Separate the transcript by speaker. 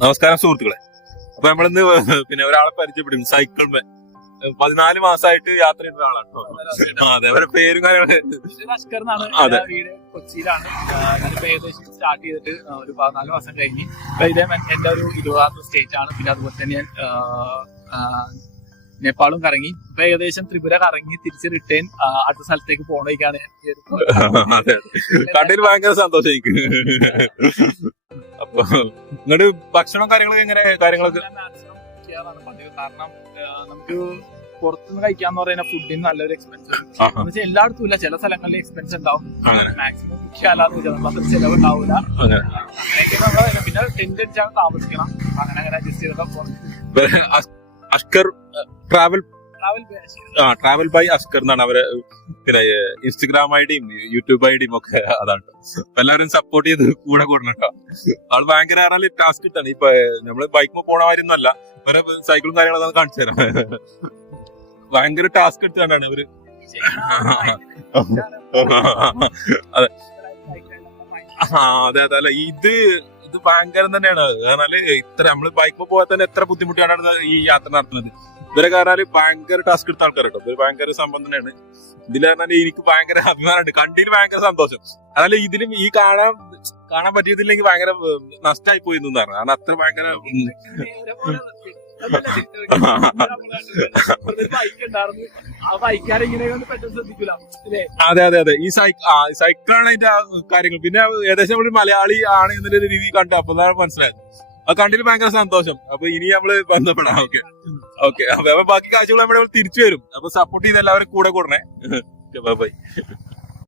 Speaker 1: നമസ്കാരം സുഹൃത്തുക്കളെ. അപ്പൊ നമ്മളിന്ന് പിന്നെ ഒരാളെ പരിചയപ്പെടും സൈക്കിൾ പതിനാല് മാസമായിട്ട് യാത്ര ചെയ്യുന്ന ഒരാളാണ് അതെ അവരെ പേരും
Speaker 2: കാര്യങ്ങളും
Speaker 1: അതെ.
Speaker 2: കൊച്ചിയിലാണ്. ഞാനിപ്പോ ഏകദേശം സ്റ്റാർട്ട് ചെയ്തിട്ട് ഒരു പതിനാല് മാസം കഴിഞ്ഞ്. ഇതേ എന്റെ ഒരു ഇരുപതാമത്തെ സ്റ്റേറ്റ് ആണ്. പിന്നെ അതുപോലെ തന്നെ ഞാൻ നേപ്പാളും കറങ്ങി. ഇപ്പൊ ഏകദേശം ത്രിപുര കറങ്ങി തിരിച്ച് റിട്ടേൺ അടുത്ത സ്ഥലത്തേക്ക് പോണേക്കാണ്.
Speaker 1: കണ്ടതിൽ ഭയങ്കര സന്തോഷം നിങ്ങളുടെ ഭക്ഷണം കാര്യങ്ങളൊക്കെ എങ്ങനെ? കാര്യങ്ങളൊക്കെ?
Speaker 2: കാരണം നമുക്ക് പുറത്തുനിന്ന് കഴിക്കാന്ന് പറയുന്ന ഫുഡിന് നല്ലൊരു എക്സ്പെൻസ് വെച്ചാൽ എല്ലായിടത്തും ഇല്ല. ചില സ്ഥലങ്ങളിൽ എക്സ്പെൻസ് ഉണ്ടാവും. മാക്സിമം മുഖ്യമല്ലാന്ന് വെച്ചാൽ നമ്മൾ അത്ര ചെലവ് ഉണ്ടാവില്ല
Speaker 1: അങ്ങനെ.
Speaker 2: അങ്ങനെയൊക്കെ പിന്നെ ടെന്റ് അടിച്ചാണ് താമസിക്കണം. അങ്ങനെ അങ്ങനെ അഡ്ജസ്റ്റ്
Speaker 1: ഇവരെ അസ്കർ ട്രാവൽ ആ ട്രാവൽ ബൈ അസ്കർ എന്നാണ് അവരെ പിന്നെ ഇൻസ്റ്റഗ്രാം ഐ ഡിയും യൂട്യൂബ് ഐ ഡിയും ഒക്കെ അതാണ്. എല്ലാവരും സപ്പോർട്ട് ചെയ്ത് കൂടെ കൂടണം കേട്ടോ അവൾ ഭയങ്കര ഏറെ ടാസ്ക് ഇട്ടാണ്. ഇപ്പൊ നമ്മൾ ബൈക്ക് പോണ മാതിരിയൊന്നും അല്ല ഇവരെ സൈക്കിളും കാര്യങ്ങളൊക്കെ കാണിച്ചു തരാം. ഭയങ്കര ടാസ്ക് എടുത്താണ് അവർ. ആ അതെ അതെ അല്ല? ഇത് ഇത് ഭയങ്കരം തന്നെയാണ്. കാരണാൽ ഇത്ര നമ്മൾ ബൈക്കിൽ പോകാൻ തന്നെ എത്ര ബുദ്ധിമുട്ടാണ് ഈ യാത്ര നടത്തുന്നത്? ഇവരെ കാരണം ഭയങ്കര ടാസ്ക് എടുത്ത ആൾക്കാർ കേട്ടോ ഇവർ ഭയങ്കര തന്നെയാണ്. ഇതിൽ പറഞ്ഞാൽ എനിക്ക് ഭയങ്കര അഭിമാനമുണ്ട് കണ്ടിട്ട് ഭയങ്കര സന്തോഷം. അതല്ല ഇതിലും ഈ കാണാൻ കാണാൻ പറ്റിയതില്ലെങ്കിൽ ഭയങ്കര നഷ്ടമായി പോയി എന്ന് പറഞ്ഞു കാരണം അത്ര ഭയങ്കര അതെ അതെ അതെ. ഈ സൈക്കിളാണ് അതിന്റെ കാര്യങ്ങൾ. പിന്നെ ഏകദേശം നമ്മൾ മലയാളി ആണ് എന്നുള്ള രീതി കണ്ടു അപ്പൊ മനസ്സിലായത്. അത് കണ്ടിട്ട് ഭയങ്കര സന്തോഷം. അപ്പൊ ഇനി നമ്മൾ ബന്ധപ്പെടാം. ഓക്കെ. ഓക്കെ അപ്പൊ ബാക്കി കാഴ്ചകൾ നമ്മുടെ തിരിച്ചു വരും. അപ്പൊ സപ്പോർട്ട് ചെയ്ത് എല്ലാവരും കൂടെ കൂടണേ. ബൈ